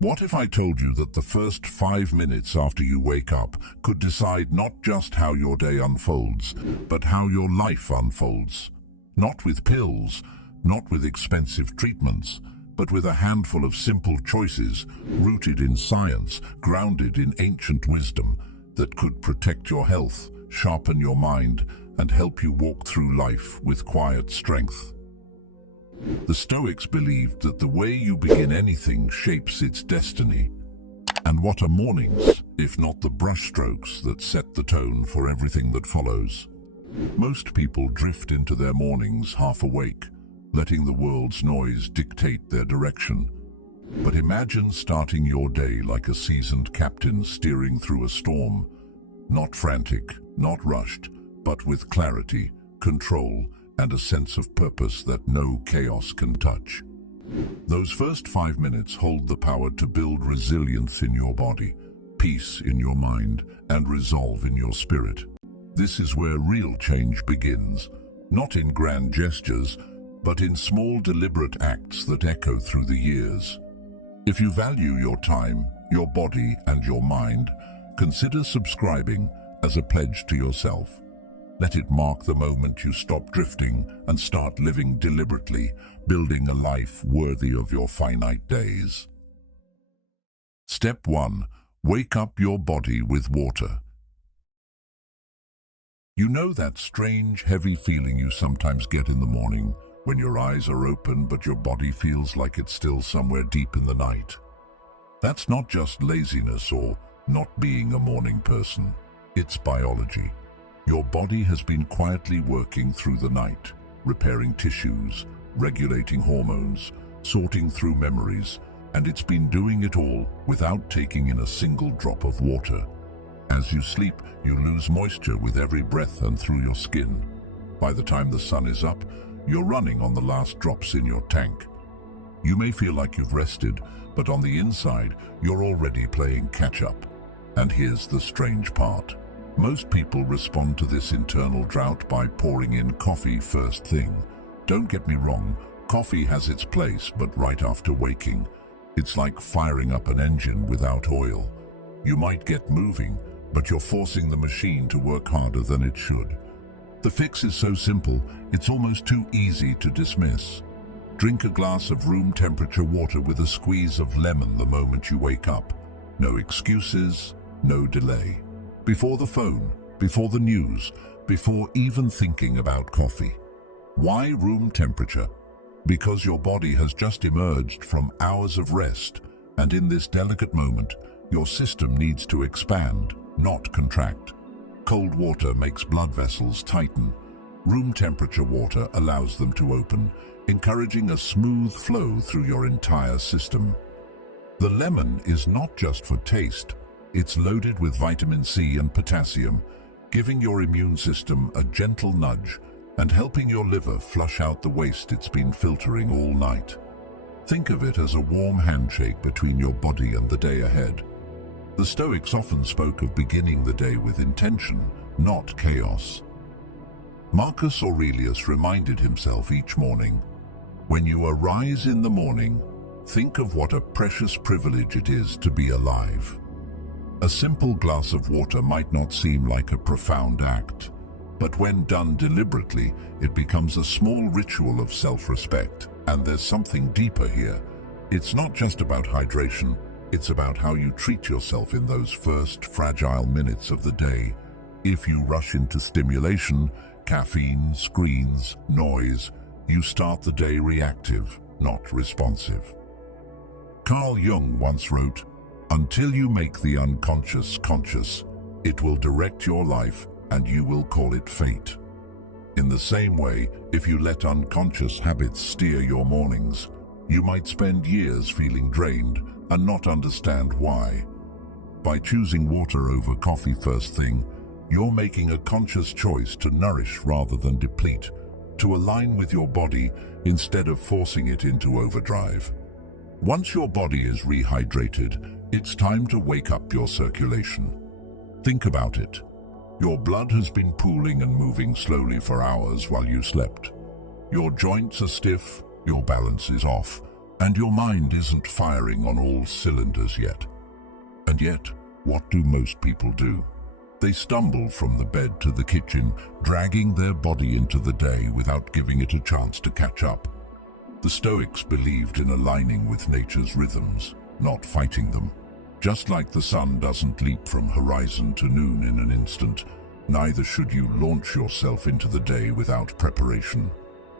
What if I told you that the first 5 minutes after you wake up could decide not just how your day unfolds, but how your life unfolds? Not with pills, not with expensive treatments, but with a handful of simple choices rooted in science, grounded in ancient wisdom that could protect your health, sharpen your mind, and help you walk through life with quiet strength. The Stoics believed that the way you begin anything shapes its destiny. And what are mornings, if not the brushstrokes that set the tone for everything that follows? Most people drift into their mornings half awake, letting the world's noise dictate their direction. But imagine starting your day like a seasoned captain steering through a storm. Not frantic, not rushed, but with clarity, control, and a sense of purpose that no chaos can touch. Those first 5 minutes hold the power to build resilience in your body, peace in your mind, and resolve in your spirit. This is where real change begins, not in grand gestures, but in small deliberate acts that echo through the years. If you value your time, your body, and your mind, consider subscribing as a pledge to yourself. Let it mark the moment you stop drifting and start living deliberately, building a life worthy of your finite days. Step 1. Wake up your body with water. You know that strange, heavy feeling you sometimes get in the morning when your eyes are open but your body feels like it's still somewhere deep in the night? That's not just laziness or not being a morning person. It's biology. Your body has been quietly working through the night, repairing tissues, regulating hormones, sorting through memories, and it's been doing it all without taking in a single drop of water. As you sleep, you lose moisture with every breath and through your skin. By the time the sun is up, you're running on the last drops in your tank. You may feel like you've rested, but on the inside, you're already playing catch-up. And here's the strange part. Most people respond to this internal drought by pouring in coffee first thing. Don't get me wrong, coffee has its place, but right after waking. It's like firing up an engine without oil. You might get moving, but you're forcing the machine to work harder than it should. The fix is so simple, it's almost too easy to dismiss. Drink a glass of room temperature water with a squeeze of lemon the moment you wake up. No excuses, no delay. Before the phone, before the news, before even thinking about coffee. Why room temperature? Because your body has just emerged from hours of rest, and in this delicate moment, your system needs to expand, not contract. Cold water makes blood vessels tighten. Room temperature water allows them to open, encouraging a smooth flow through your entire system. The lemon is not just for taste. It's loaded with vitamin C and potassium, giving your immune system a gentle nudge and helping your liver flush out the waste it's been filtering all night. Think of it as a warm handshake between your body and the day ahead. The Stoics often spoke of beginning the day with intention, not chaos. Marcus Aurelius reminded himself each morning, "When you arise in the morning, think of what a precious privilege it is to be alive." A simple glass of water might not seem like a profound act, but when done deliberately, it becomes a small ritual of self-respect. And there's something deeper here. It's not just about hydration, it's about how you treat yourself in those first fragile minutes of the day. If you rush into stimulation, caffeine, screens, noise, you start the day reactive, not responsive. Carl Jung once wrote, "Until you make the unconscious conscious, it will direct your life and you will call it fate." In the same way, if you let unconscious habits steer your mornings, you might spend years feeling drained and not understand why. By choosing water over coffee first thing, you're making a conscious choice to nourish rather than deplete, to align with your body instead of forcing it into overdrive. Once your body is rehydrated, it's time to wake up your circulation. Think about it. Your blood has been pooling and moving slowly for hours while you slept. Your joints are stiff, your balance is off, And your mind isn't firing on all cylinders yet. And yet, what do most people do? They stumble from the bed to the kitchen, dragging their body into the day without giving it a chance to catch up. The Stoics believed in aligning with nature's rhythms, not fighting them. Just like the sun doesn't leap from horizon to noon in an instant, neither should you launch yourself into the day without preparation.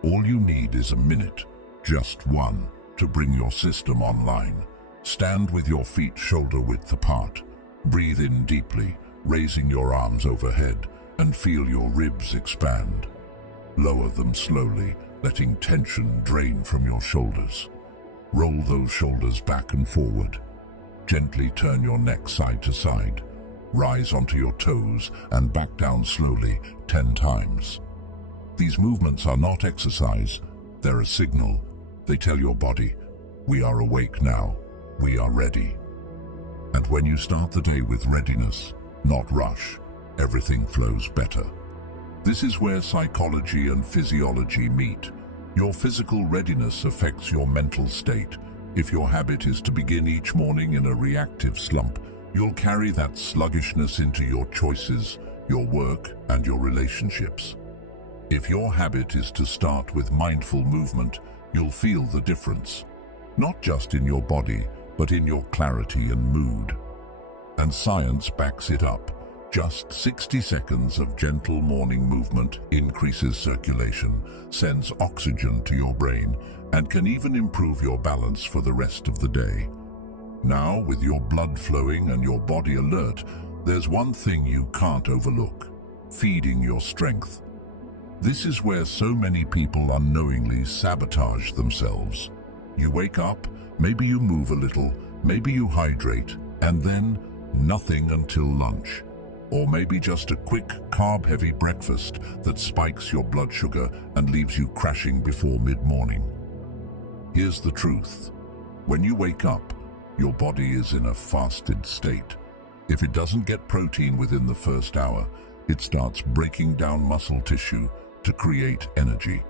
All you need is a minute, just one, to bring your system online. Stand with your feet shoulder-width apart. Breathe in deeply, raising your arms overhead, and feel your ribs expand. Lower them slowly, letting tension drain from your shoulders. Roll those shoulders back and forward. Gently turn your neck side to side. Rise onto your toes and back down slowly 10 times. These movements are not exercise, they're a signal. They tell your body, we are awake now, we are ready. And when you start the day with readiness, not rush, everything flows better. This is where psychology and physiology meet. Your physical readiness affects your mental state. If your habit is to begin each morning in a reactive slump, you'll carry that sluggishness into your choices, your work, and your relationships. If your habit is to start with mindful movement, you'll feel the difference, not just in your body, but in your clarity and mood. And science backs it up. Just 60 seconds of gentle morning movement increases circulation, sends oxygen to your brain, and can even improve your balance for the rest of the day. Now, with your blood flowing and your body alert, there's one thing you can't overlook: feeding your strength. This is where so many people unknowingly sabotage themselves. You wake up, maybe you move a little, maybe you hydrate, and then nothing until lunch. Or maybe just a quick, carb-heavy breakfast that spikes your blood sugar and leaves you crashing before mid-morning. Here's the truth. When you wake up, your body is in a fasted state. If it doesn't get protein within the first hour, it starts breaking down muscle tissue to create energy.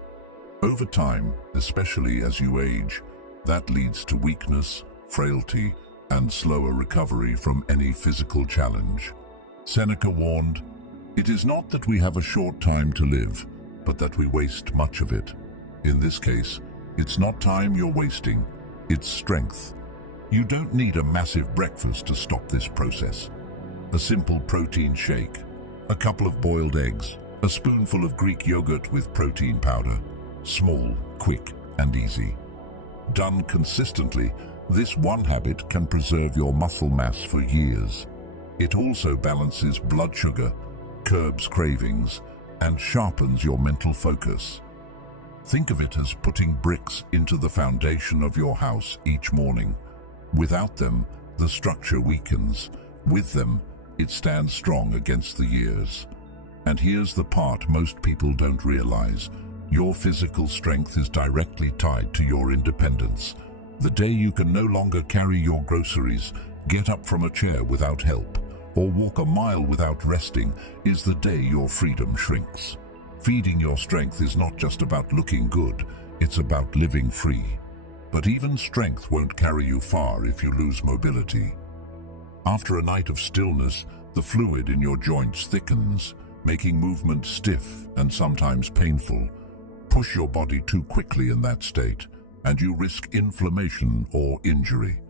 Over time, especially as you age, that leads to weakness, frailty, and slower recovery from any physical challenge. Seneca warned, "It is not that we have a short time to live, but that we waste much of it." In this case, it's not time you're wasting, it's strength. You don't need a massive breakfast to stop this process. A simple protein shake, a couple of boiled eggs, a spoonful of Greek yogurt with protein powder. Small, quick, and easy. Done consistently, this one habit can preserve your muscle mass for years. It also balances blood sugar, curbs cravings, and sharpens your mental focus. Think of it as putting bricks into the foundation of your house each morning. Without them, the structure weakens. With them, it stands strong against the years. And here's the part most people don't realize. Your physical strength is directly tied to your independence. The day you can no longer carry your groceries, get up from a chair without help, or walk a mile without resting is the day your freedom shrinks. Feeding your strength is not just about looking good, it's about living free. But even strength won't carry you far if you lose mobility. After a night of stillness, the fluid in your joints thickens, making movement stiff and sometimes painful. Push your body too quickly in that state, and you risk inflammation or injury.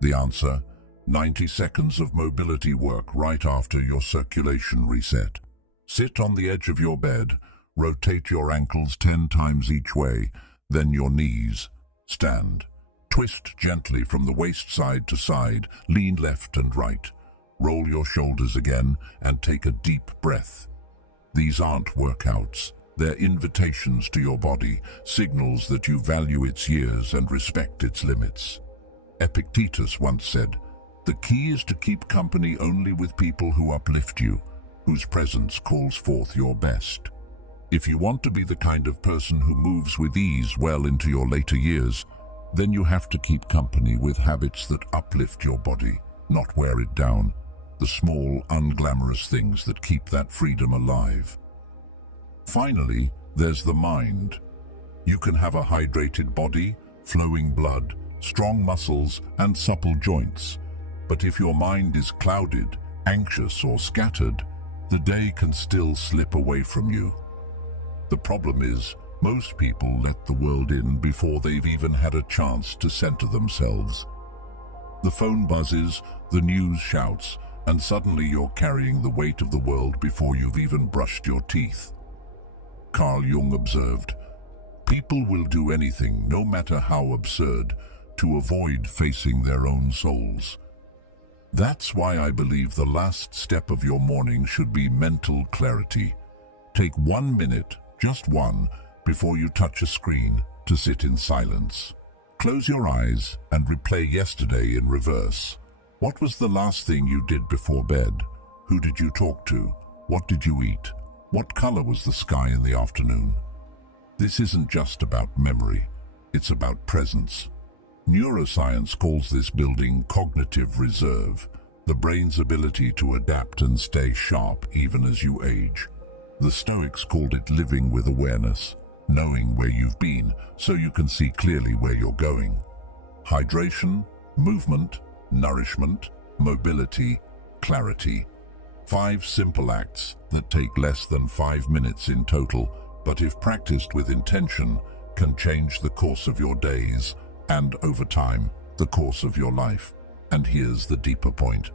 The answer: 90 seconds of mobility work right after your circulation reset. Sit on the edge of your bed, rotate your ankles 10 times each way, then your knees. Stand. Twist gently from the waist side to side, lean left and right. Roll your shoulders again and take a deep breath. These aren't workouts. They're invitations to your body, signals that you value its years and respect its limits. Epictetus once said, "The key is to keep company only with people who uplift you, whose presence calls forth your best." If you want to be the kind of person who moves with ease well into your later years, then you have to keep company with habits that uplift your body, not wear it down. The small, unglamorous things that keep that freedom alive. Finally, there's the mind. You can have a hydrated body, flowing blood, strong muscles, and supple joints. But if your mind is clouded, anxious, or scattered, the day can still slip away from you. The problem is, most people let the world in before they've even had a chance to center themselves. The phone buzzes, the news shouts, and suddenly you're carrying the weight of the world before you've even brushed your teeth. Carl Jung observed, "People will do anything, no matter how absurd, to avoid facing their own souls." That's why I believe the last step of your morning should be mental clarity. Take 1 minute, just one, before you touch a screen, to sit in silence. Close your eyes and replay yesterday in reverse. What was the last thing you did before bed? Who did you talk to? What did you eat? What color was the sky in the afternoon? This isn't just about memory, it's about presence. Neuroscience calls this building cognitive reserve, the brain's ability to adapt and stay sharp even as you age. The Stoics called it living with awareness, knowing where you've been so you can see clearly where you're going. Hydration, movement, nourishment, mobility, clarity. 5 simple acts that take less than 5 minutes in total, but if practiced with intention, can change the course of your days and, over time, the course of your life. And here's the deeper point.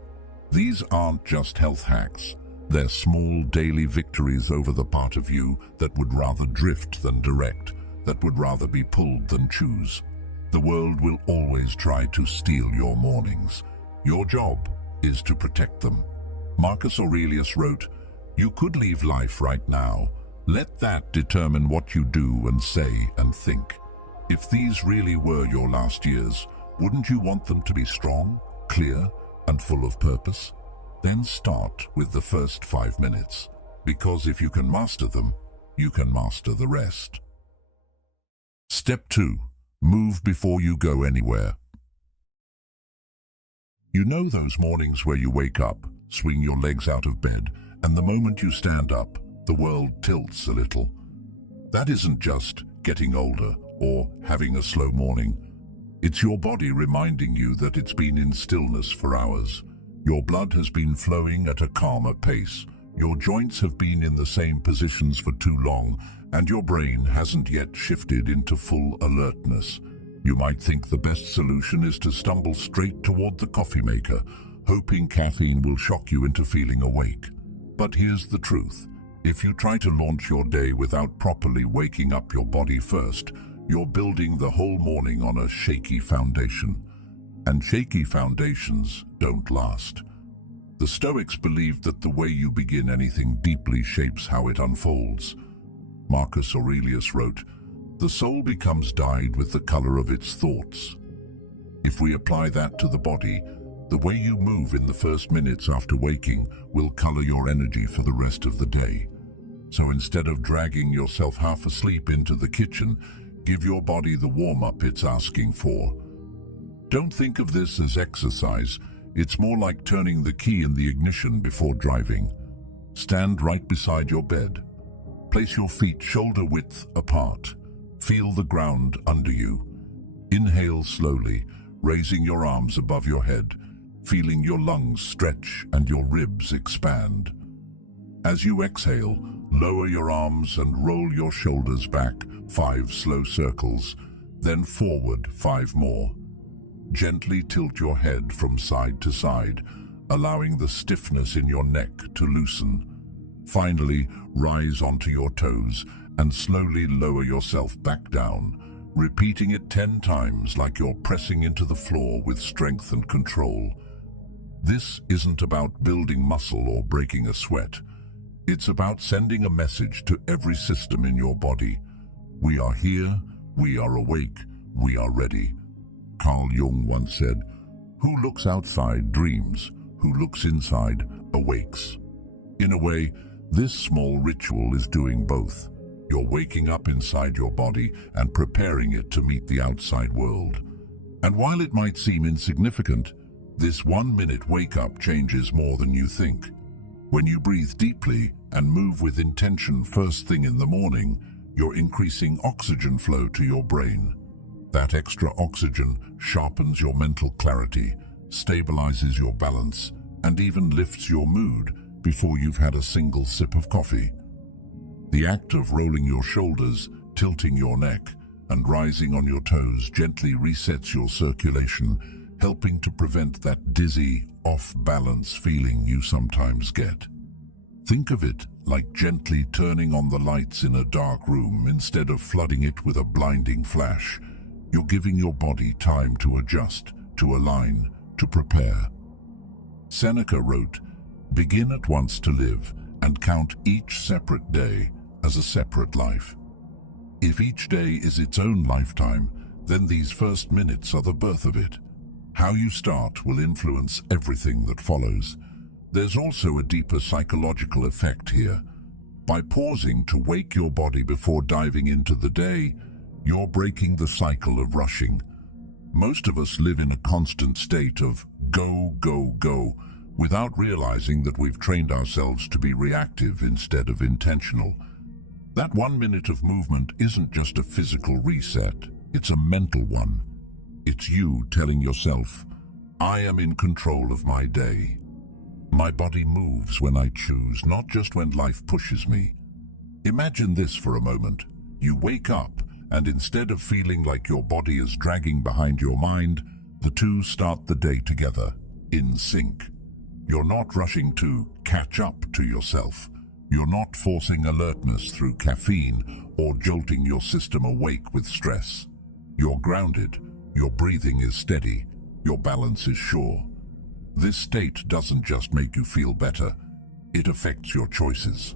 These aren't just health hacks. They're small daily victories over the part of you that would rather drift than direct, that would rather be pulled than choose. The world will always try to steal your mornings. Your job is to protect them. Marcus Aurelius wrote, "You could leave life right now. Let that determine what you do and say and think." If these really were your last years, wouldn't you want them to be strong, clear, and full of purpose? Then start with the first 5 minutes, because if you can master them, you can master the rest. Step 2. Move before you go anywhere. You know those mornings where you wake up, swing your legs out of bed, and the moment you stand up, the world tilts a little. That isn't just getting older or having a slow morning. It's your body reminding you that it's been in stillness for hours. Your blood has been flowing at a calmer pace. Your joints have been in the same positions for too long, and your brain hasn't yet shifted into full alertness. You might think the best solution is to stumble straight toward the coffee maker, hoping caffeine will shock you into feeling awake. But here's the truth. If you try to launch your day without properly waking up your body first, you're building the whole morning on a shaky foundation. And shaky foundations don't last. The Stoics believed that the way you begin anything deeply shapes how it unfolds. Marcus Aurelius wrote, "The soul becomes dyed with the color of its thoughts." If we apply that to the body, the way you move in the first minutes after waking will color your energy for the rest of the day. So instead of dragging yourself half asleep into the kitchen, give your body the warm-up it's asking for. Don't think of this as exercise. It's more like turning the key in the ignition before driving. Stand right beside your bed. Place your feet shoulder-width apart. Feel the ground under you. Inhale slowly, raising your arms above your head, feeling your lungs stretch and your ribs expand. As you exhale, lower your arms and roll your shoulders back 5 slow circles, then forward 5 more. Gently tilt your head from side to side, allowing the stiffness in your neck to loosen. Finally, rise onto your toes and slowly lower yourself back down, repeating it 10 times like you're pressing into the floor with strength and control. This isn't about building muscle or breaking a sweat. It's about sending a message to every system in your body. We are here, we are awake, we are ready. Carl Jung once said, "Who looks outside dreams, who looks inside awakes." In a way, this small ritual is doing both. You're waking up inside your body and preparing it to meet the outside world. And while it might seem insignificant, this 1-minute wake-up changes more than you think. When you breathe deeply and move with intention first thing in the morning, you're increasing oxygen flow to your brain. That extra oxygen sharpens your mental clarity, stabilizes your balance, and even lifts your mood before you've had a single sip of coffee. The act of rolling your shoulders, tilting your neck, and rising on your toes gently resets your circulation, helping to prevent that dizzy, off-balance feeling you sometimes get. Think of it like gently turning on the lights in a dark room instead of flooding it with a blinding flash. You're giving your body time to adjust, to align, to prepare. Seneca wrote, "Begin at once to live and count each separate day as a separate life." If each day is its own lifetime, then these first minutes are the birth of it. How you start will influence everything that follows. There's also a deeper psychological effect here. By pausing to wake your body before diving into the day, you're breaking the cycle of rushing. Most of us live in a constant state of go, go, go, without realizing that we've trained ourselves to be reactive instead of intentional. That 1 minute of movement isn't just a physical reset, it's a mental one. It's you telling yourself, "I am in control of my day. My body moves when I choose, not just when life pushes me." Imagine this for a moment. You wake up, and instead of feeling like your body is dragging behind your mind, the two start the day together, in sync. You're not rushing to catch up to yourself. You're not forcing alertness through caffeine or jolting your system awake with stress. You're grounded, your breathing is steady, your balance is sure. This state doesn't just make you feel better, it affects your choices.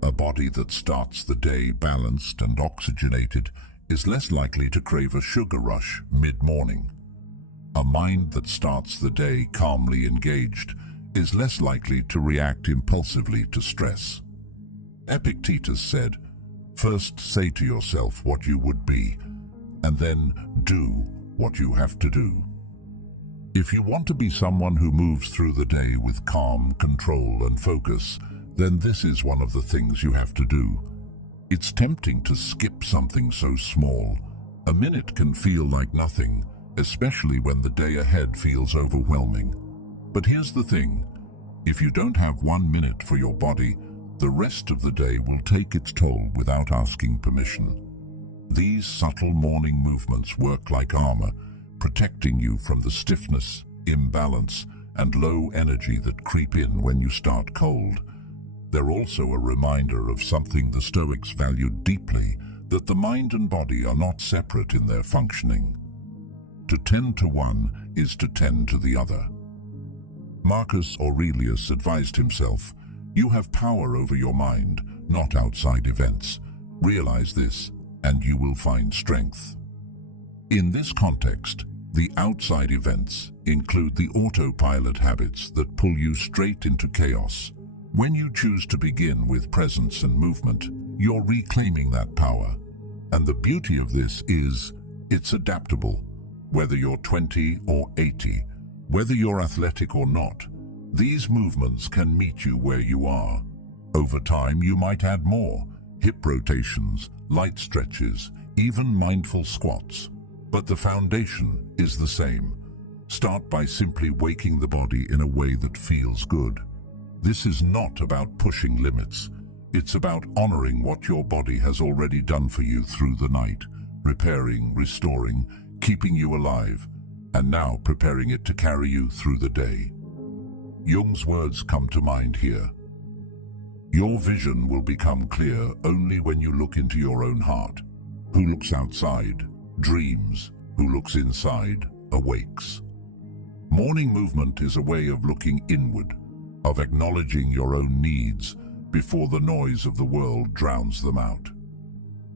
A body that starts the day balanced and oxygenated is less likely to crave a sugar rush mid-morning. A mind that starts the day calmly engaged is less likely to react impulsively to stress. Epictetus said, "First say to yourself what you would be, and then do what you have to do." If you want to be someone who moves through the day with calm, control, and focus, then this is one of the things you have to do. It's tempting to skip something so small. A minute can feel like nothing, especially when the day ahead feels overwhelming. But here's the thing, if you don't have 1 minute for your body, the rest of the day will take its toll without asking permission. These subtle morning movements work like armor, protecting you from the stiffness, imbalance, and low energy that creep in when you start cold. They're also a reminder of something the Stoics valued deeply, that the mind and body are not separate in their functioning. To tend to one is to tend to the other. Marcus Aurelius advised himself, "You have power over your mind, not outside events. Realize this, and you will find strength." In this context, the outside events include the autopilot habits that pull you straight into chaos. When you choose to begin with presence and movement, you're reclaiming that power. And the beauty of this is, it's adaptable. Whether you're 20 or 80, whether you're athletic or not, these movements can meet you where you are. Over time, you might add more: hip rotations, light stretches, even mindful squats. But the foundation is the same. Start by simply waking the body in a way that feels good. This is not about pushing limits. It's about honoring what your body has already done for you through the night, repairing, restoring, keeping you alive, and now preparing it to carry you through the day. Jung's words come to mind here. Your vision will become clear only when you look into your own heart. Who looks outside dreams, who looks inside awakes. Morning movement is a way of looking inward, of acknowledging your own needs before the noise of the world drowns them out.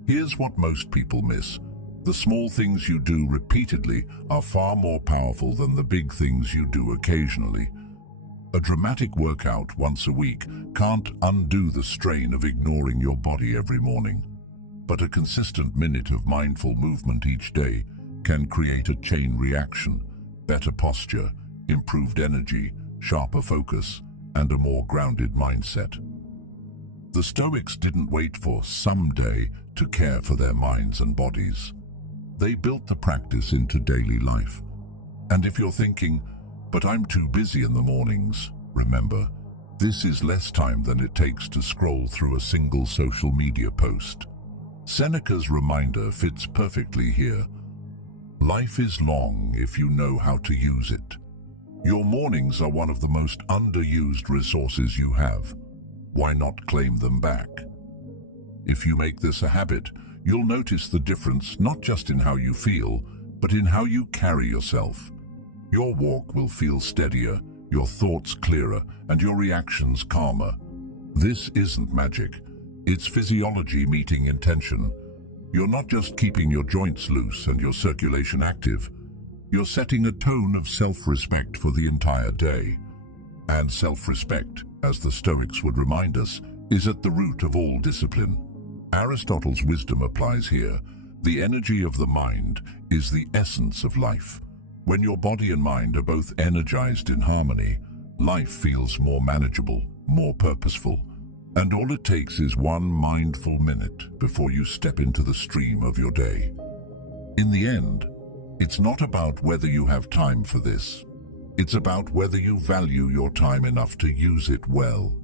Here's what most people miss. The small things you do repeatedly are far more powerful than the big things you do occasionally. A dramatic workout once a week can't undo the strain of ignoring your body every morning. But a consistent minute of mindful movement each day can create a chain reaction: better posture, improved energy, sharper focus, and a more grounded mindset. The Stoics didn't wait for someday to care for their minds and bodies. They built the practice into daily life. And if you're thinking, but I'm too busy in the mornings, remember, this is less time than it takes to scroll through a single social media post. Seneca's reminder fits perfectly here. Life is long if you know how to use it. Your mornings are one of the most underused resources you have. Why not claim them back? If you make this a habit, you'll notice the difference not just in how you feel, but in how you carry yourself. Your walk will feel steadier, your thoughts clearer, and your reactions calmer. This isn't magic. It's physiology meeting intention. You're not just keeping your joints loose and your circulation active. You're setting a tone of self-respect for the entire day. And self-respect, as the Stoics would remind us, is at the root of all discipline. Aristotle's wisdom applies here. The energy of the mind is the essence of life. When your body and mind are both energized in harmony, life feels more manageable, more purposeful. And all it takes is one mindful minute before you step into the stream of your day. In the end, it's not about whether you have time for this. It's about whether you value your time enough to use it well.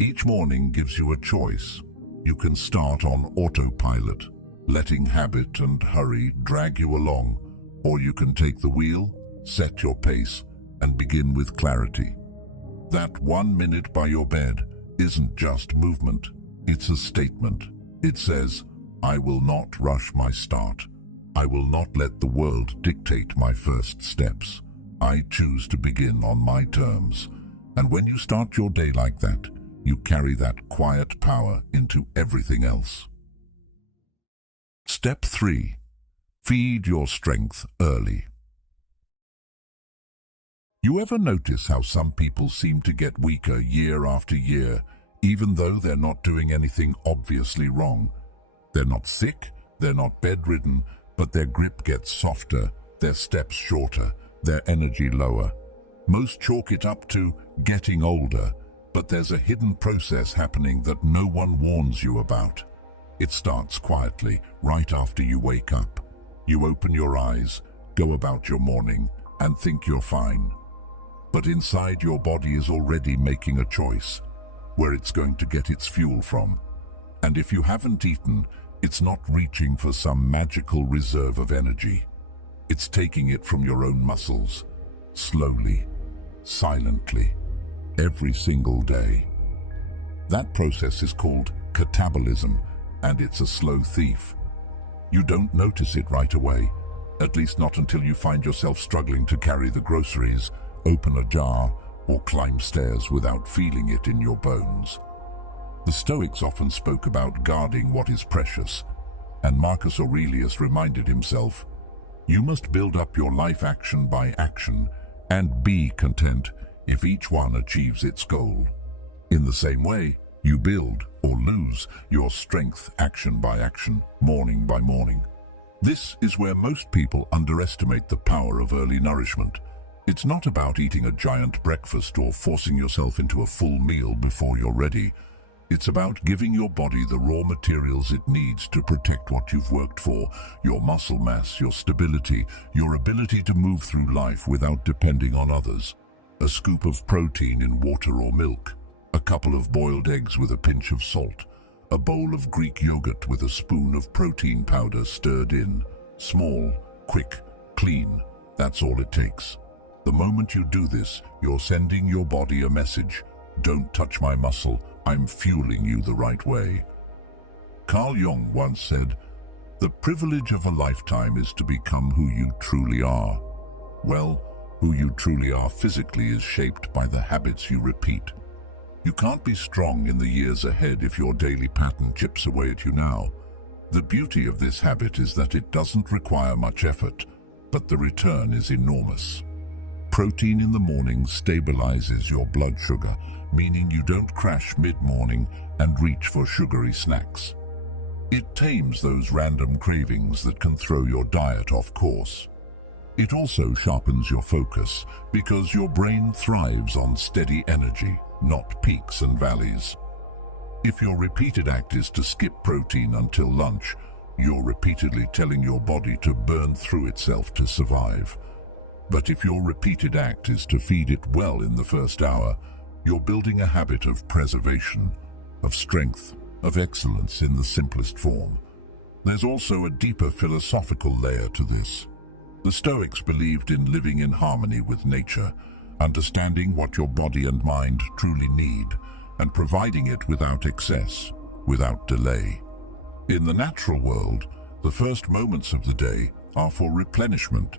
Each morning gives you a choice. You can start on autopilot, letting habit and hurry drag you along, or you can take the wheel, set your pace, and begin with clarity. That 1 minute by your bed isn't just movement, it's a statement. It says, I will not rush my start. I will not let the world dictate my first steps. I choose to begin on my terms. And when you start your day like that, you carry that quiet power into everything else. Step 3. Feed your strength early. You ever notice how some people seem to get weaker year after year, even though they're not doing anything obviously wrong? They're not sick, they're not bedridden, but their grip gets softer, their steps shorter, their energy lower. Most chalk it up to getting older, but there's a hidden process happening that no one warns you about. It starts quietly, right after you wake up. You open your eyes, go about your morning, and think you're fine. But inside, your body is already making a choice, where it's going to get its fuel from. And if you haven't eaten, it's not reaching for some magical reserve of energy. It's taking it from your own muscles, slowly, silently, every single day. That process is called catabolism, and it's a slow thief. You don't notice it right away, at least not until you find yourself struggling to carry the groceries, open a jar, or climb stairs without feeling it in your bones. The Stoics often spoke about guarding what is precious, and Marcus Aurelius reminded himself, you must build up your life action by action, and be content if each one achieves its goal. In the same way, you build or lose your strength action by action, morning by morning. This is where most people underestimate the power of early nourishment. It's not about eating a giant breakfast or forcing yourself into a full meal before you're ready. It's about giving your body the raw materials it needs to protect what you've worked for, your muscle mass, your stability, your ability to move through life without depending on others. A scoop of protein in water or milk, a couple of boiled eggs with a pinch of salt, a bowl of Greek yogurt with a spoon of protein powder stirred in. Small, quick, clean, that's all it takes. The moment you do this, you're sending your body a message. Don't touch my muscle, I'm fueling you the right way. Carl Jung once said, the privilege of a lifetime is to become who you truly are. Well, who you truly are physically is shaped by the habits you repeat. You can't be strong in the years ahead if your daily pattern chips away at you now. The beauty of this habit is that it doesn't require much effort, but the return is enormous. Protein in the morning stabilizes your blood sugar, meaning you don't crash mid-morning and reach for sugary snacks. It tames those random cravings that can throw your diet off course. It also sharpens your focus because your brain thrives on steady energy, not peaks and valleys. If your repeated act is to skip protein until lunch, You're repeatedly telling your body to burn through itself to survive. But if your repeated act is to feed it well in the first hour, you're building a habit of preservation, of strength, of excellence in the simplest form. There's also a deeper philosophical layer to this. The Stoics believed in living in harmony with nature, understanding what your body and mind truly need, and providing it without excess, without delay. In the natural world, the first moments of the day are for replenishment.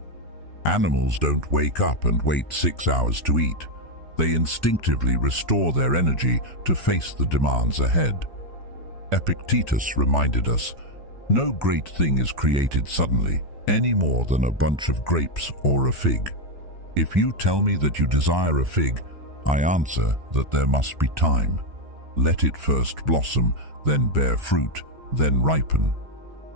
Animals don't wake up and wait 6 hours to eat. They instinctively restore their energy to face the demands ahead. Epictetus reminded us, no great thing is created suddenly, any more than a bunch of grapes or a fig. If you tell me that you desire a fig, I answer that there must be time. Let it first blossom, then bear fruit, then ripen.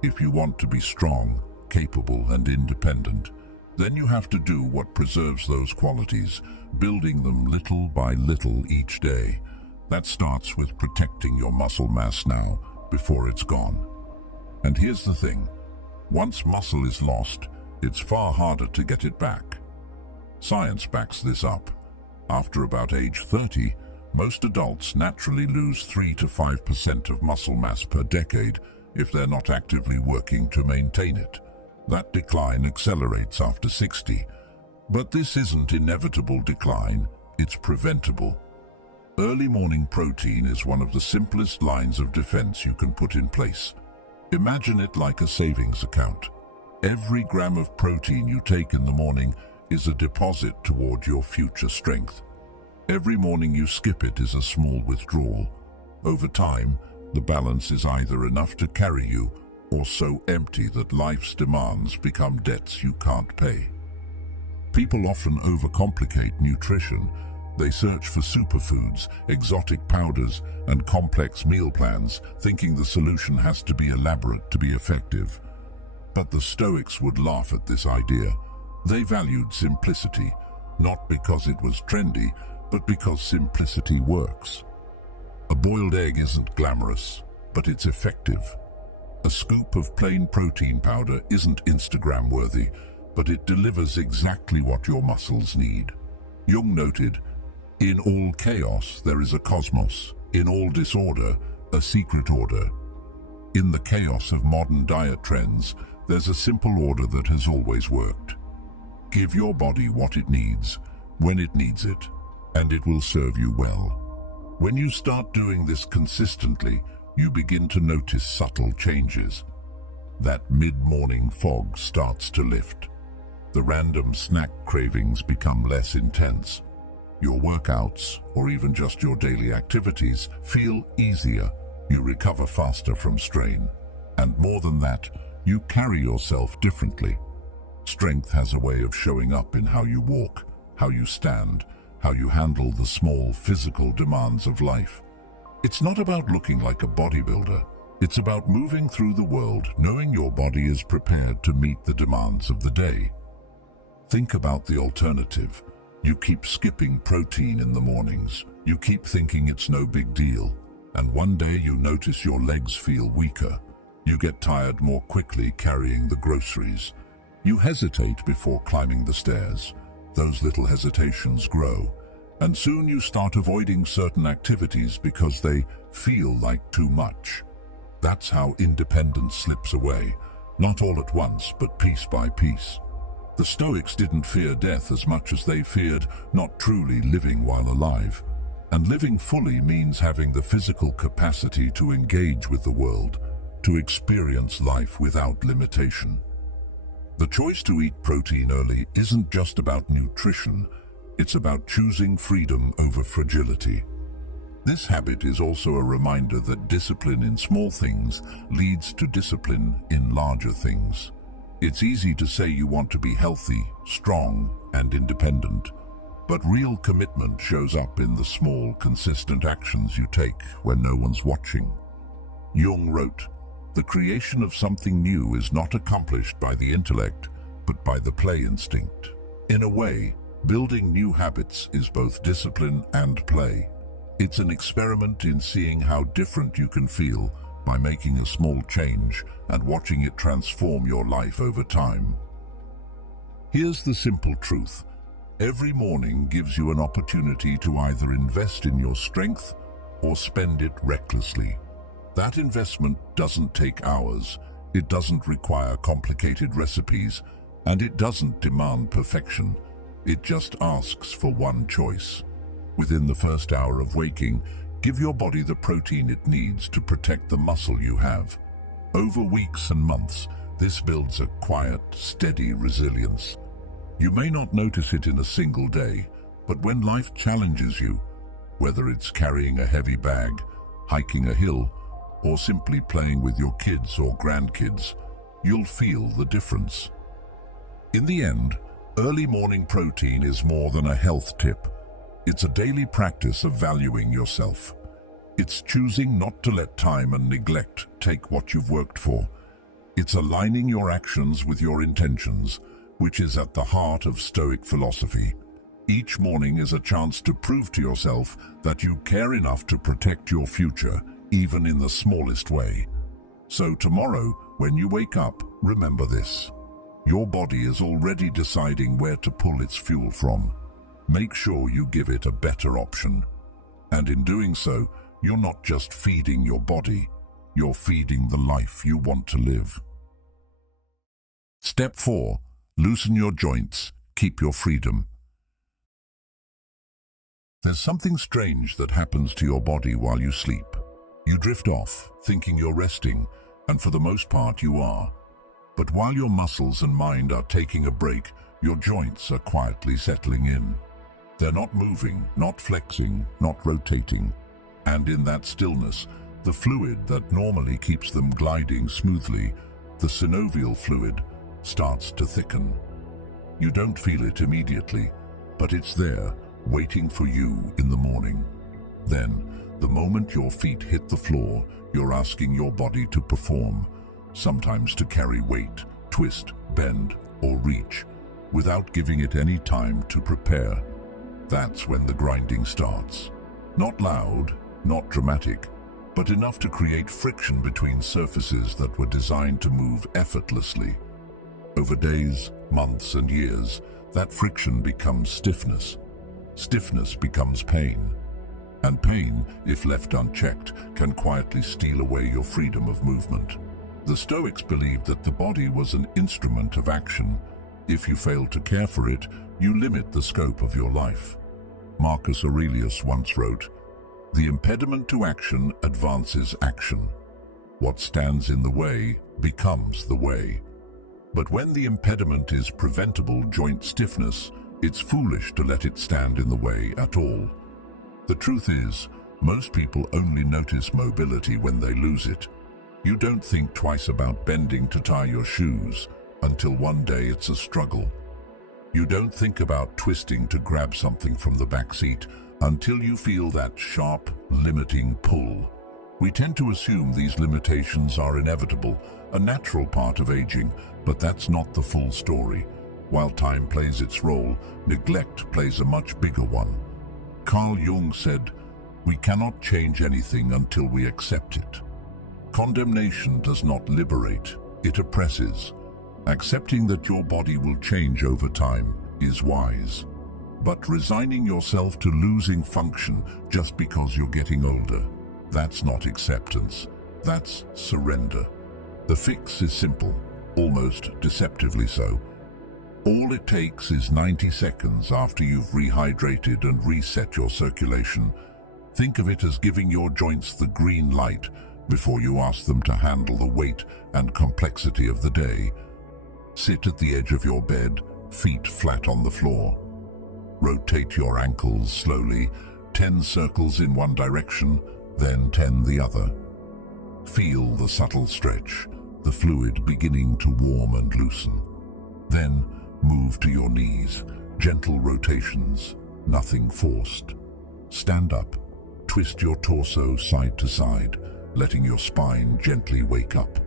If you want to be strong, capable, and independent, then you have to do what preserves those qualities, building them little by little each day. That starts with protecting your muscle mass now, before it's gone. And here's the thing, once muscle is lost, it's far harder to get it back. Science backs this up. After about age 30, most adults naturally lose 3 to 5% of muscle mass per decade if they're not actively working to maintain it. That decline accelerates after 60. But this isn't inevitable decline, it's preventable. Early morning protein is one of the simplest lines of defense you can put in place. Imagine it like a savings account. Every gram of protein you take in the morning is a deposit toward your future strength. Every morning you skip it is a small withdrawal. Over time, the balance is either enough to carry you or so empty that life's demands become debts you can't pay. People often overcomplicate nutrition. They search for superfoods, exotic powders, and complex meal plans, thinking the solution has to be elaborate to be effective. But the Stoics would laugh at this idea. They valued simplicity, not because it was trendy, but because simplicity works. A boiled egg isn't glamorous, but it's effective. A scoop of plain protein powder isn't Instagram-worthy, but it delivers exactly what your muscles need. Jung noted, "In all chaos there is a cosmos, in all disorder, a secret order." In the chaos of modern diet trends, there's a simple order that has always worked. Give your body what it needs, when it needs it, and it will serve you well. When you start doing this consistently, you begin to notice subtle changes. That mid-morning fog starts to lift. The random snack cravings become less intense. Your workouts, or even just your daily activities, feel easier. You recover faster from strain. And more than that, you carry yourself differently. Strength has a way of showing up in how you walk, how you stand, how you handle the small physical demands of life. It's not about looking like a bodybuilder. It's about moving through the world, knowing your body is prepared to meet the demands of the day. Think about the alternative. You keep skipping protein in the mornings. You keep thinking it's no big deal. And one day you notice your legs feel weaker. You get tired more quickly carrying the groceries. You hesitate before climbing the stairs. Those little hesitations grow. And soon you start avoiding certain activities because they feel like too much. That's how independence slips away. Not all at once, but piece by piece. The Stoics didn't fear death as much as they feared not truly living while alive. And living fully means having the physical capacity to engage with the world, to experience life without limitation. The choice to eat protein early isn't just about nutrition, it's about choosing freedom over fragility. This habit is also a reminder that discipline in small things leads to discipline in larger things. It's easy to say you want to be healthy, strong, and independent, but real commitment shows up in the small, consistent actions you take when no one's watching. Jung wrote, "The creation of something new is not accomplished by the intellect, but by the play instinct." In a way, building new habits is both discipline and play. It's an experiment in seeing how different you can feel by making a small change and watching it transform your life over time. Here's the simple truth. Every morning gives you an opportunity to either invest in your strength or spend it recklessly. That investment doesn't take hours, it doesn't require complicated recipes, and it doesn't demand perfection. It just asks for one choice. Within the first hour of waking, give your body the protein it needs to protect the muscle you have. Over weeks and months, this builds a quiet, steady resilience. You may not notice it in a single day, but when life challenges you, whether it's carrying a heavy bag, hiking a hill, or simply playing with your kids or grandkids, you'll feel the difference. In the end, early morning protein is more than a health tip. It's a daily practice of valuing yourself. It's choosing not to let time and neglect take what you've worked for. It's aligning your actions with your intentions, which is at the heart of Stoic philosophy. Each morning is a chance to prove to yourself that you care enough to protect your future, even in the smallest way. So tomorrow, when you wake up, remember this. Your body is already deciding where to pull its fuel from. Make sure you give it a better option. And in doing so, you're not just feeding your body, you're feeding the life you want to live. Step 4. Loosen your joints, keep your freedom. There's something strange that happens to your body while you sleep. You drift off, thinking you're resting, and for the most part you are. But while your muscles and mind are taking a break, your joints are quietly settling in. They're not moving, not flexing, not rotating. And in that stillness, the fluid that normally keeps them gliding smoothly, the synovial fluid, starts to thicken. You don't feel it immediately, but it's there, waiting for you in the morning. Then, the moment your feet hit the floor, you're asking your body to perform, sometimes to carry weight, twist, bend, or reach, without giving it any time to prepare. That's when the grinding starts. Not loud, not dramatic, but enough to create friction between surfaces that were designed to move effortlessly. Over days, months, and years, that friction becomes stiffness. Stiffness becomes pain. And pain, if left unchecked, can quietly steal away your freedom of movement. The Stoics believed that the body was an instrument of action. If you fail to care for it, you limit the scope of your life. Marcus Aurelius once wrote, "The impediment to action advances action. What stands in the way becomes the way." But when the impediment is preventable joint stiffness, it's foolish to let it stand in the way at all. The truth is, most people only notice mobility when they lose it. You don't think twice about bending to tie your shoes until one day it's a struggle. You don't think about twisting to grab something from the back seat until you feel that sharp, limiting pull. We tend to assume these limitations are inevitable, a natural part of aging, but that's not the full story. While time plays its role, neglect plays a much bigger one. Carl Jung said, "We cannot change anything until we accept it." Condemnation does not liberate, it oppresses. Accepting that your body will change over time is wise. But resigning yourself to losing function just because you're getting older, that's not acceptance, that's surrender. The fix is simple, almost deceptively so. All it takes is 90 seconds after you've rehydrated and reset your circulation. Think of it as giving your joints the green light before you ask them to handle the weight and complexity of the day. Sit at the edge of your bed, feet flat on the floor. Rotate your ankles slowly, 10 circles in one direction, then 10 the other. Feel the subtle stretch, the fluid beginning to warm and loosen. Then move to your knees, gentle rotations, nothing forced. Stand up, twist your torso side to side, letting your spine gently wake up.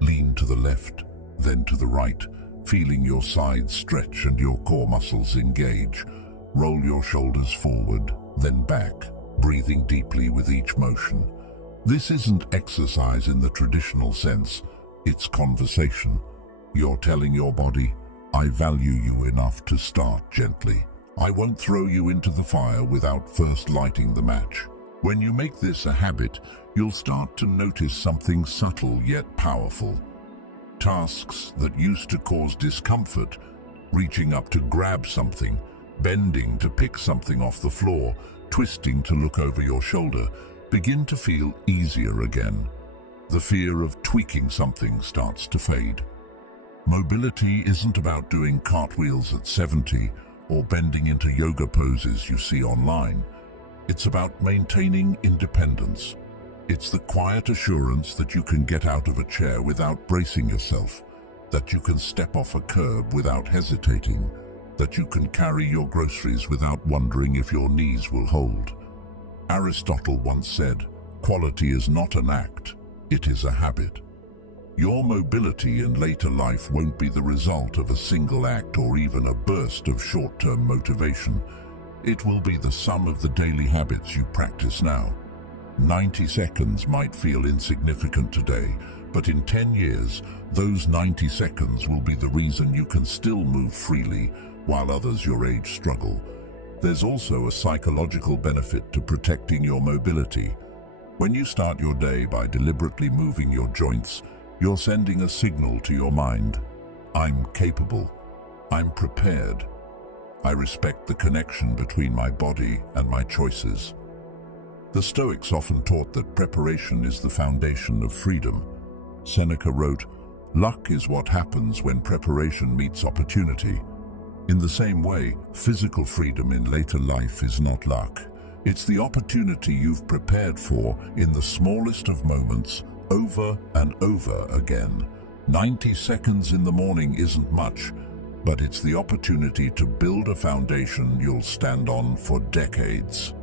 Lean to the left, then to the right, feeling your sides stretch and your core muscles engage. Roll your shoulders forward, then back, breathing deeply with each motion. This isn't exercise in the traditional sense, it's conversation. You're telling your body, I value you enough to start gently. I won't throw you into the fire without first lighting the match. When you make this a habit, you'll start to notice something subtle yet powerful. Tasks that used to cause discomfort, reaching up to grab something, bending to pick something off the floor, twisting to look over your shoulder, begin to feel easier again. The fear of tweaking something starts to fade. Mobility isn't about doing cartwheels at 70 or bending into yoga poses you see online. It's about maintaining independence. It's the quiet assurance that you can get out of a chair without bracing yourself, that you can step off a curb without hesitating, that you can carry your groceries without wondering if your knees will hold. Aristotle once said, "Quality is not an act, it is a habit." Your mobility in later life won't be the result of a single act or even a burst of short-term motivation. It will be the sum of the daily habits you practice now. 90 seconds might feel insignificant today, but in 10 years, those 90 seconds will be the reason you can still move freely while others your age struggle. There's also a psychological benefit to protecting your mobility. When you start your day by deliberately moving your joints, you're sending a signal to your mind. I'm capable. I'm prepared. I respect the connection between my body and my choices. The Stoics often taught that preparation is the foundation of freedom. Seneca wrote, "Luck is what happens when preparation meets opportunity." In the same way, physical freedom in later life is not luck. It's the opportunity you've prepared for in the smallest of moments, over and over again. 90 seconds in the morning isn't much, but it's the opportunity to build a foundation you'll stand on for decades.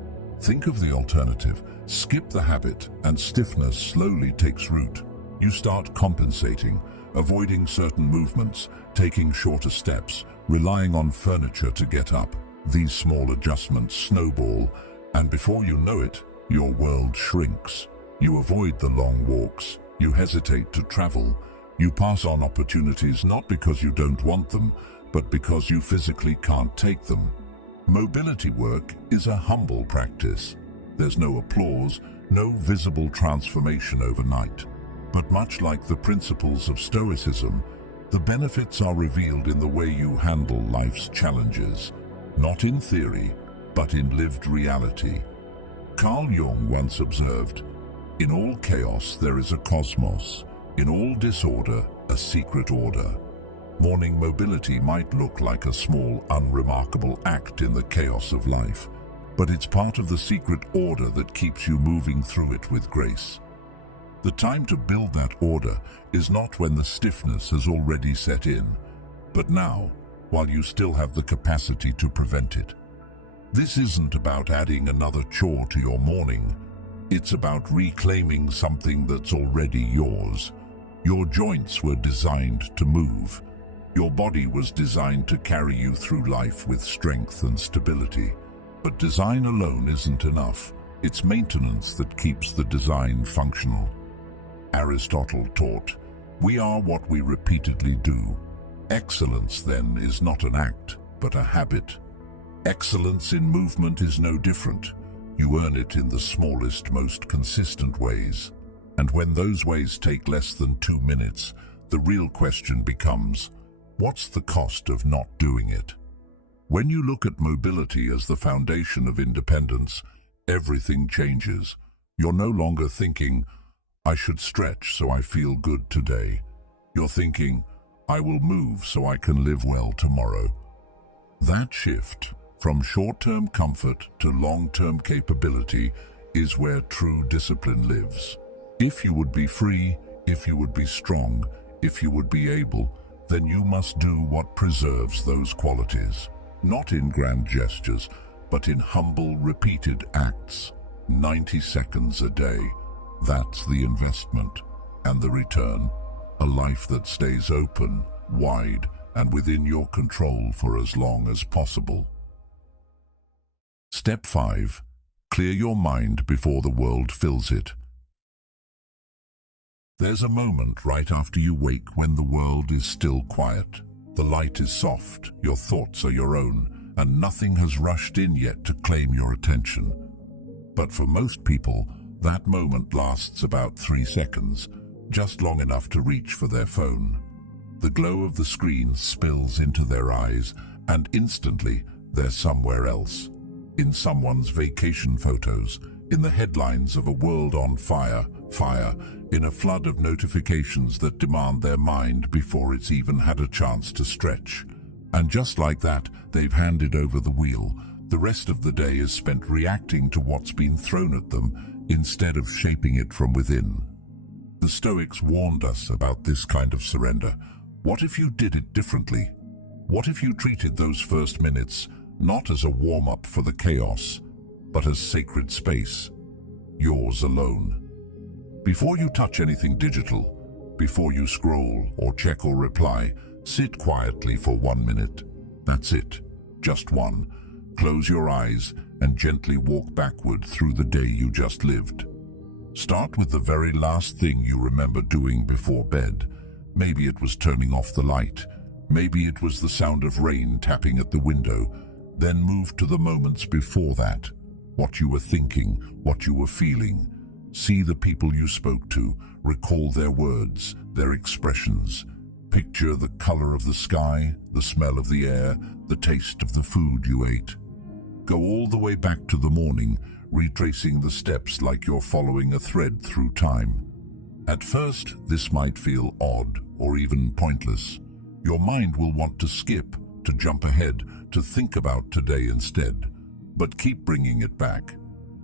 Think of the alternative. Skip the habit and stiffness slowly takes root. You start compensating, avoiding certain movements, taking shorter steps, relying on furniture to get up. These small adjustments snowball, and before you know it, your world shrinks. You avoid the long walks, you hesitate to travel, you pass on opportunities not because you don't want them, but because you physically can't take them. Mobility work is a humble practice. There's no applause, no visible transformation overnight. But much like the principles of Stoicism, the benefits are revealed in the way you handle life's challenges, not in theory, but in lived reality. Carl Jung once observed, "In all chaos there is a cosmos, in all disorder a secret order." Morning mobility might look like a small, unremarkable act in the chaos of life, but it's part of the secret order that keeps you moving through it with grace. The time to build that order is not when the stiffness has already set in, but now, while you still have the capacity to prevent it. This isn't about adding another chore to your morning. It's about reclaiming something that's already yours. Your joints were designed to move. Your body was designed to carry you through life with strength and stability. But design alone isn't enough. It's maintenance that keeps the design functional. Aristotle taught, "We are what we repeatedly do." Excellence, then, is not an act, but a habit. Excellence in movement is no different. You earn it in the smallest, most consistent ways. And when those ways take less than 2 minutes, the real question becomes, what's the cost of not doing it? When you look at mobility as the foundation of independence, everything changes. You're no longer thinking, "I should stretch so I feel good today." You're thinking, "I will move so I can live well tomorrow." That shift from short-term comfort to long-term capability is where true discipline lives. If you would be free, if you would be strong, if you would be able, then you must do what preserves those qualities. Not in grand gestures, but in humble, repeated acts. 90 seconds a day. That's the investment. And the return? A life that stays open, wide, and within your control for as long as possible. Step 5. Clear your mind before the world fills it. There's a moment right after you wake when the world is still quiet. The light is soft, your thoughts are your own, and nothing has rushed in yet to claim your attention. But for most people, that moment lasts about 3 seconds, just long enough to reach for their phone. The glow of the screen spills into their eyes, and instantly they're somewhere else. In someone's vacation photos, in the headlines of a world on fire, in a flood of notifications that demand their mind before it's even had a chance to stretch. And just like that, they've handed over the wheel. The rest of the day is spent reacting to what's been thrown at them instead of shaping it from within. The Stoics warned us about this kind of surrender. What if you did it differently? What if you treated those first minutes not as a warm-up for the chaos, but as sacred space, yours alone? Before you touch anything digital, before you scroll or check or reply, sit quietly for 1 minute. That's it, just one. Close your eyes and gently walk backward through the day you just lived. Start with the very last thing you remember doing before bed. Maybe it was turning off the light. Maybe it was the sound of rain tapping at the window. Then move to the moments before that. What you were thinking, what you were feeling. See the people you spoke to, recall their words, their expressions. Picture the color of the sky, the smell of the air, the taste of the food you ate. Go all the way back to the morning, retracing the steps like you're following a thread through time. At first, this might feel odd or even pointless. Your mind will want to skip, to jump ahead, to think about today instead. But keep bringing it back.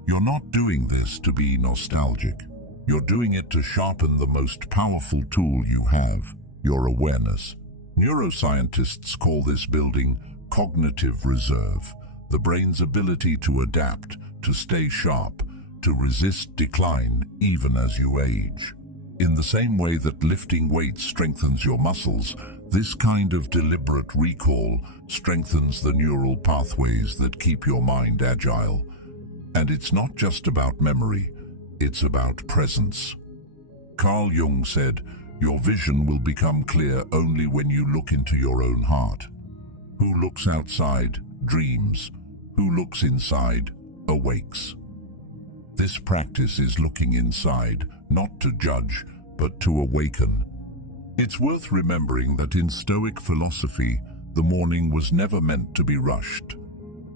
You're not doing this to be nostalgic. You're doing it to sharpen the most powerful tool you have, your awareness. Neuroscientists call this building cognitive reserve, the brain's ability to adapt, to stay sharp, to resist decline even as you age. In the same way that lifting weights strengthens your muscles, this kind of deliberate recall strengthens the neural pathways that keep your mind agile. And it's not just about memory, it's about presence. Carl Jung said, "Your vision will become clear only when you look into your own heart." Who looks outside dreams. Who looks inside awakes. This practice is looking inside, not to judge, but to awaken. It's worth remembering that in Stoic philosophy, the morning was never meant to be rushed.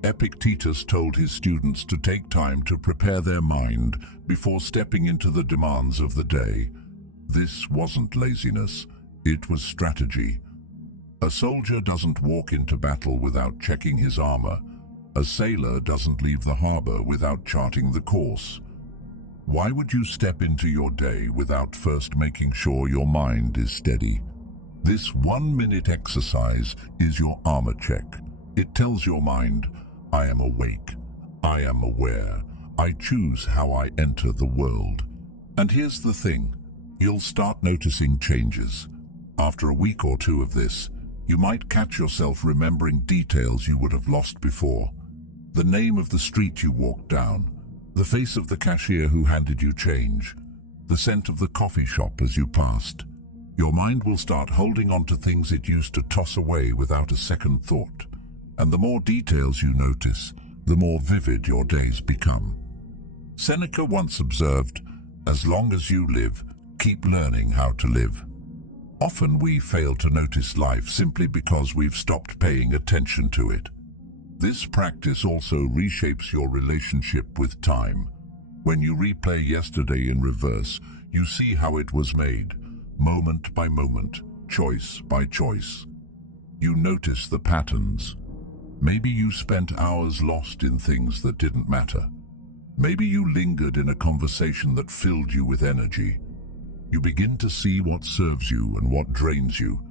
Epictetus told his students to take time to prepare their mind before stepping into the demands of the day. This wasn't laziness, it was strategy. A soldier doesn't walk into battle without checking his armor. A sailor doesn't leave the harbor without charting the course. Why would you step into your day without first making sure your mind is steady? This 1-minute exercise is your armor check. It tells your mind, I am awake, I am aware, I choose how I enter the world. And here's the thing, you'll start noticing changes. After a week or two of this, you might catch yourself remembering details you would have lost before. The name of the street you walked down, the face of the cashier who handed you change, the scent of the coffee shop as you passed. Your mind will start holding on to things it used to toss away without a second thought. And the more details you notice, the more vivid your days become. Seneca once observed, "As long as you live, keep learning how to live." Often we fail to notice life simply because we've stopped paying attention to it. This practice also reshapes your relationship with time. When you replay yesterday in reverse, you see how it was made, moment by moment, choice by choice. You notice the patterns. Maybe you spent hours lost in things that didn't matter. Maybe you lingered in a conversation that filled you with energy. You begin to see what serves you and what drains you.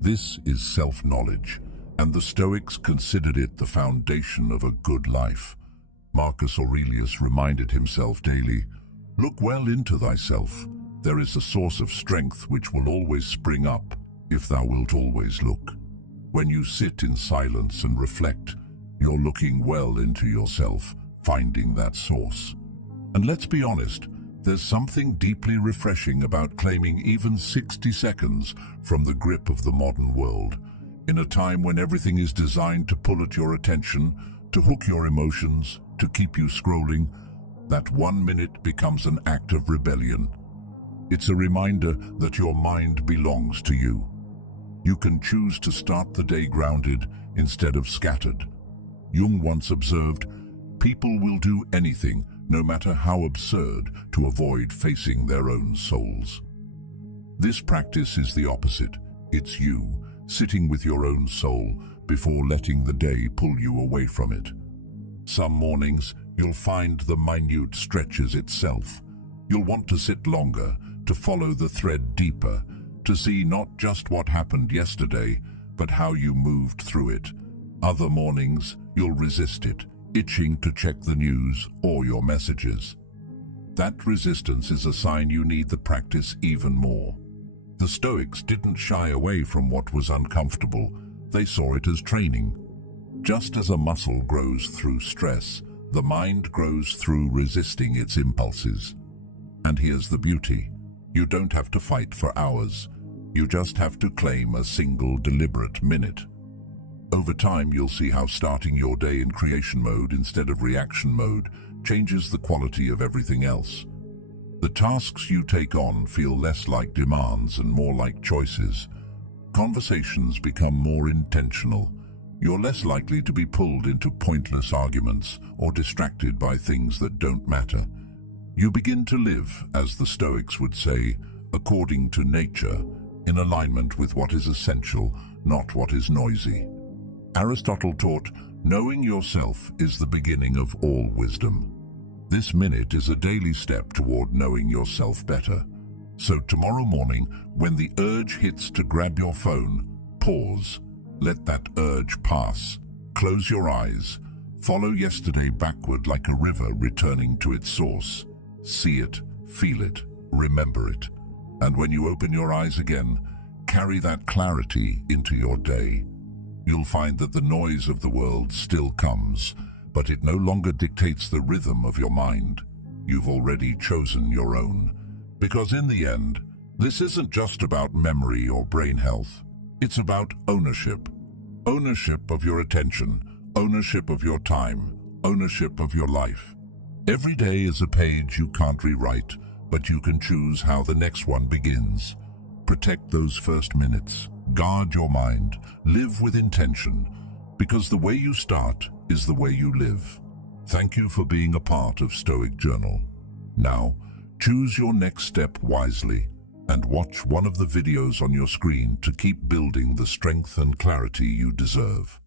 This is self-knowledge, and the Stoics considered it the foundation of a good life. Marcus Aurelius reminded himself daily, "Look well into thyself. There is a source of strength which will always spring up, if thou wilt always look." When you sit in silence and reflect, you're looking well into yourself, finding that source. And let's be honest, There's something deeply refreshing about claiming even 60 seconds from the grip of the modern world. In a time when everything is designed to pull at your attention, to hook your emotions, to keep you scrolling, that 1 minute becomes an act of rebellion. It's a reminder that your mind belongs to you. You can choose to start the day grounded instead of scattered. Jung once observed, "People will do anything, no matter how absurd, to avoid facing their own souls." This practice is the opposite. It's you, sitting with your own soul before letting the day pull you away from it. Some mornings, you'll find the minute stretches itself. You'll want to sit longer, to follow the thread deeper, to see not just what happened yesterday, but how you moved through it. Other mornings, you'll resist it, itching to check the news or your messages. That resistance is a sign you need the practice even more. The Stoics didn't shy away from what was uncomfortable. They saw it as training. Just as a muscle grows through stress, the mind grows through resisting its impulses. And here's the beauty. You don't have to fight for hours. You just have to claim a single deliberate minute. Over time, you'll see how starting your day in creation mode instead of reaction mode changes the quality of everything else. The tasks you take on feel less like demands and more like choices. Conversations become more intentional. You're less likely to be pulled into pointless arguments or distracted by things that don't matter. You begin to live, as the Stoics would say, according to nature, in alignment with what is essential, not what is noisy. Aristotle taught, knowing yourself is the beginning of all wisdom. This minute is a daily step toward knowing yourself better. So tomorrow morning, when the urge hits to grab your phone, pause. Let that urge pass. Close your eyes. Follow yesterday backward like a river returning to its source. See it, feel it, remember it. And when you open your eyes again, carry that clarity into your day. You'll find that the noise of the world still comes, but it no longer dictates the rhythm of your mind. You've already chosen your own. Because in the end, this isn't just about memory or brain health. It's about ownership. Ownership of your attention, ownership of your time, ownership of your life. Every day is a page you can't rewrite, but you can choose how the next one begins. Protect those first minutes. Guard your mind. Live with intention, because the way you start is the way you live. Thank you for being a part of Stoic Journal. Now, choose your next step wisely and watch one of the videos on your screen to keep building the strength and clarity you deserve.